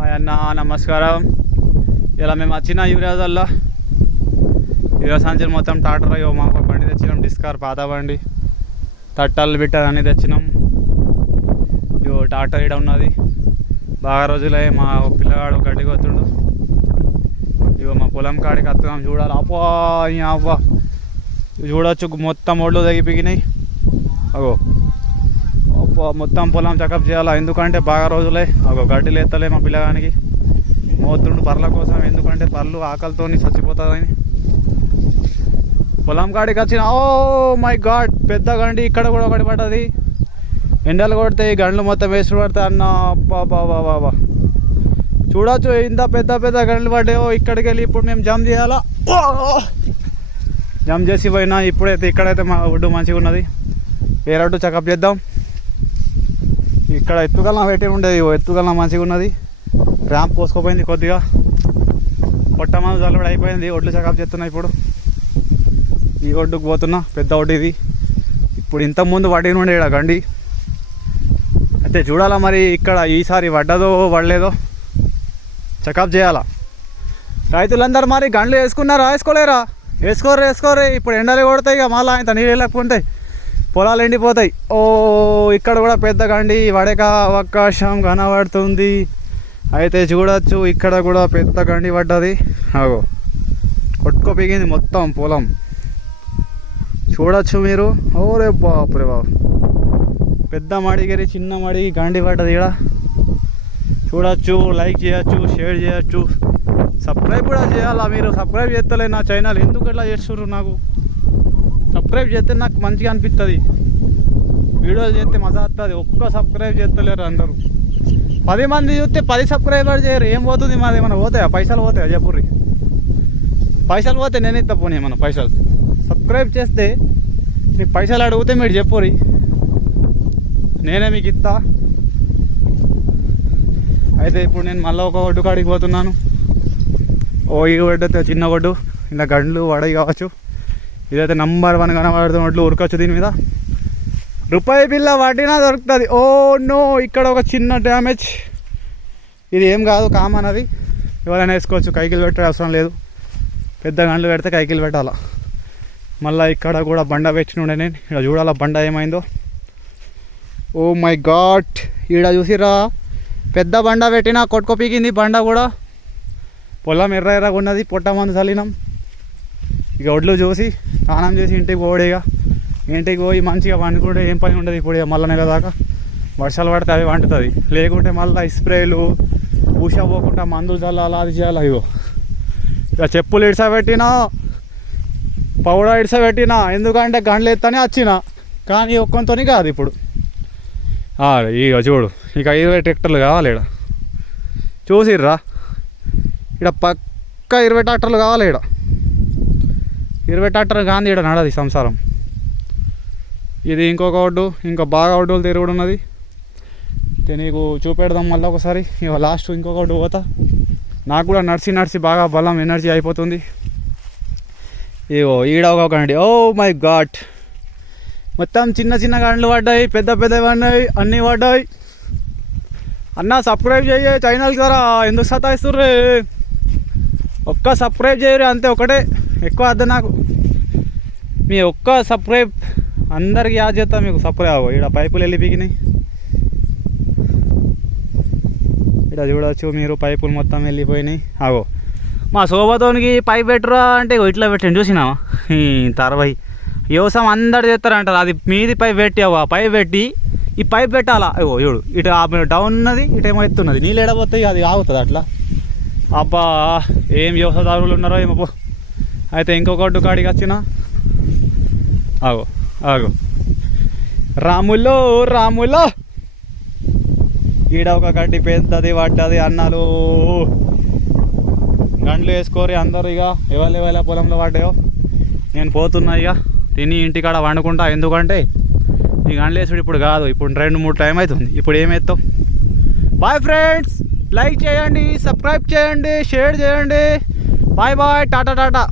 Hi అన్న నమస్కారం. ఇలా మేము వచ్చిన యువరాజల్లో యువరాజ్ సంచులు మొత్తం టాటర్ అయ్యో మాకు బండి తెచ్చినాం డిస్కార్ పాత బండి. తట్టలు బిట్టాలు అన్నీ తెచ్చినాం. ఇగో టాటర్ ఈడ ఉన్నది. బాగా రోజులే మా పిల్లగాడు గడ్డికి వస్తుండు ఇగో మా పొలం కాడికి వస్తున్నాం చూడాలి. అబ్బా ఈ అబ్బా. చూడొచ్చు మొత్తం ఒళ్ళు తగ్గిపోయినాయి అగో. మొత్తం పొలం చెకప్ చేయాలా? ఎందుకంటే బాగా రోజులే. ఒక గడ్డి లేస్తలే మా పిల్లగానికి? మోతుండు పర్ల కోసం ఎందుకంటే పర్లు ఆకలితో చచ్చిపోతుందని. పొలం కాడికి వచ్చిన ఓ మై గాడ్ పెద్ద గండి ఇక్కడ కూడా ఒకటి పడ్డది. ఎండలు కొడితే ఈ గండ్లు మొత్తం వేసి పడతాయి అన్న. బాబా చూడొచ్చు ఇంత పెద్ద పెద్ద గండ్లు పడ్డాయో. ఇక్కడికి వెళ్ళి ఇప్పుడు మేము జంప్ చేయాలా? జంప్ చేసి పోయినా ఇప్పుడైతే ఇక్కడైతే మా ఒడ్డు మంచిగా ఉన్నది వేరే చెకప్ చేద్దాం. ఇక్కడ ఎత్తుగల పెట్టి ఉండేది ఓ మంచిగా ఉన్నది. ర్యాంప్ పోసుకోపోయింది కొద్దిగా. పొట్టమంది చల్లబడి అయిపోయింది ఒడ్లు చెకప్ చేస్తున్నా ఇప్పుడు. ఈ ఒడ్డుకు పోతున్నా పెద్ద ఒడ్డు ఇది. ఇప్పుడు ఇంతకుముందు ముందు పడిన ఉండే ఈడ గండి. అయితే చూడాలా మరి ఇక్కడ ఈసారి పడ్డదో పడలేదో. చెకప్ చేయాలా? రైతులందరూ మరి గండ్లు వేసుకున్నారా వేసుకోలేరా? వేసుకోరు వేసుకోరు ఇప్పుడు ఎండలు కొడతాయి ఇక మళ్ళీ ఆయన నీళ్ళు వెళ్ళకపోతాయి పొలాలు ఎండిపోతాయి. ఓ ఇక్కడ కూడా పెద్ద గండి పడక అవకాశం కనబడుతుంది. అయితే చూడొచ్చు ఇక్కడ కూడా పెద్ద గండి పడ్డది. అగో కొట్టుకో పెగింది మొత్తం పొలం. చూడొచ్చు మీరు. ఓరే బాపురే బాబు. పెద్ద మడిగిరి చిన్న మడిగి గండి పడ్డది ఇక్కడ చూడొచ్చు లైక్ చేయొచ్చు షేర్ చేయొచ్చు. సబ్స్క్రైబ్ కూడా చేయాలా మీరు? సబ్స్క్రైబ్ చేస్తలే నా ఛానల్. ఎందుకు ఇట్లా చేస్తున్నారు నాకు? సబ్స్క్రైబ్ చేస్తే నాకు మంచిగా అనిపిస్తుంది వీడియోలు చేస్తే మజా వస్తుంది ఒక్క సబ్స్క్రైబ్ చేస్తలేరు అందరూ. పది మంది చూస్తే పది సబ్స్క్రైబర్ చేయరు. ఏం పోతుంది మాది ఏమైనా పోతాయా? పైసలు పోతాయా? చెప్పుర్రి పైసలు పోతే నేను ఇస్తా పోనీ ఏమన్నా పైసలు. సబ్స్క్రైబ్ చేస్తే మీకు పైసలు అడిగితే మీరు చెప్పుర్రి నేనే మీకు ఇస్తా అయితే ఇప్పుడు నేను మళ్ళీ ఒక ఒడ్డు కాడికి పోతున్నాను. ఓ ఈ ఒడ్డు చిన్న ఒడ్డు. ఇలా గండ్లు వడయి కావచ్చు. ఇదైతే నంబర్ వన్ కనబడుతున్నట్లు ఉరకొచ్చు దీని మీద. రూపాయి బిల్ల వడ్డీనా దొరుకుతుంది. ఓ నో ఇక్కడ ఒక చిన్న డ్యామేజ్. ఇది ఏం కాదు కామన్ అది. ఎవరైనా వేసుకోవచ్చు కైకిలు పెట్టే అవసరం లేదు. పెద్ద గంటలు పెడితే కైకిలు పెట్టాలా. మళ్ళీ ఇక్కడ కూడా బండ పెట్టినుండే నేను. ఇక్కడ చూడాలా బండ ఏమైందో. ఓ మై గాడ్ ఈడ చూసిరా పెద్ద బండ పెట్టినా కొట్టుకో పీకింది బండ కూడా. పొలం ఎర్ర ఎర్రగా ఉన్నది పొట్ట మందు చల్లినాం. ఇక ఒడ్లు చూసి స్నానం చేసి ఇంటికి పోడేగా ఇంటికి పోయి మంచిగా వండుకుంటే ఏం పని ఉండదు ఇప్పుడు ఇక మళ్ళీ నెల దాకా. వర్షాలు పడితే అవి వండుతుంది లేకుంటే మళ్ళీ స్ప్రేలు ఊష పోకుండా మందులు చల్లాలి అది చేయాలి ఇగో. ఇక చెప్పులు ఇడిసబెట్టినా పౌడర్ ఇడిసబెట్టినా ఎందుకంటే గండ్లు ఎత్తనే వచ్చిన. కానీ ఒక్కంతో కాదు ఇప్పుడు. ఇక చూడు. ఇక ఇరవై ట్రాక్టర్లు కావాలి ఇక్కడ చూసిర్రా? ఇక్కడ పక్క ఇరవై ట్రాక్టర్లు కావాలి ఇక్కడ ఇరవై ట్రాక్టర్ గాంధీ ఇక్కడ నడది సంసారం. ఇది ఇంకొక ఒడ్డు ఇంకా బాగా ఒడ్డులు తిరుగుడు ఉన్నది. అయితే నీకు చూపెడదాం మళ్ళీ ఒకసారి. ఇక లాస్ట్ ఇంకొక ఒడ్డు పోతా. నాకు కూడా నడిచి నడిచి బాగా బలం ఎనర్జీ అయిపోతుంది. ఇగో ఈడ ఒక గండి ఓ మై గాడ్ మొత్తం చిన్న చిన్న గంటలు పడ్డాయి పెద్ద పెద్ద పడ్డాయి అన్నీ పడ్డాయి. అన్న సబ్స్క్రైబ్ చేయ ఛానల్ ద్వారా ఎందుకు సతాయిస్తుర్రే? ఒక్క సబ్స్క్రైబ్ చేయరు అంతే ఒకటే. ఎక్కువ అర్థం నాకు. మీ ఒక్క సబ్స్క్రైబ్ అందరికి యాద్ చేస్తా మీకు సబ్స్క్రైబ్ ఇక్కడ పైపులు వెళ్ళి పీకినాయి. ఇక్కడ చూడవచ్చు మీరు పైపులు మొత్తం వెళ్ళిపోయినాయి అగో. మా శోభతోనికి పైప్ పెట్టురా అంటే ఇగో ఇట్లా పెట్టండి చూసినావా? తర్వాయి వ్యవసాయం అందరు చేస్తారంటారు అది మీది పైప్ అవ్వ. పైప్ పెట్టి ఈ పైప్ పెట్టాలా? అయ్యో చూడు. ఇటు ఆ డౌన్ ఉన్నది ఇటు ఏమో ఎత్తున్నది. నీళ్ళు ఎడబోతాయి అది ఆగుతుంది అట్లా. అబ్బా ఏం వ్యవసాయదారులు ఉన్నారో ఏమో అయితే ఇంకొక డుకాడికి కాడికి వచ్చిన? ఆగో ఆగో. రాములో రాములో. ఈడ ఒక గడ్డి పెద్దది పడ్డది అన్నాలు. గండ్లు వేసుకోరి అందరూ ఇక ఎవరు ఎవరి పొలంలో పడ్డాయో? నేను పోతున్నా ఇక తిని ఇంటికాడ వండుకుంటా. ఎందుకంటే ఈ గండ్లు వేసుడు ఇప్పుడు కాదు. ఇప్పుడు రెండు మూడు టైం అవుతుంది ఇప్పుడు ఏం బాయ్ ఫ్రెండ్స్ లైక్ చేయండి సబ్స్క్రైబ్ చేయండి షేర్ చేయండి. Bye bye tata tata.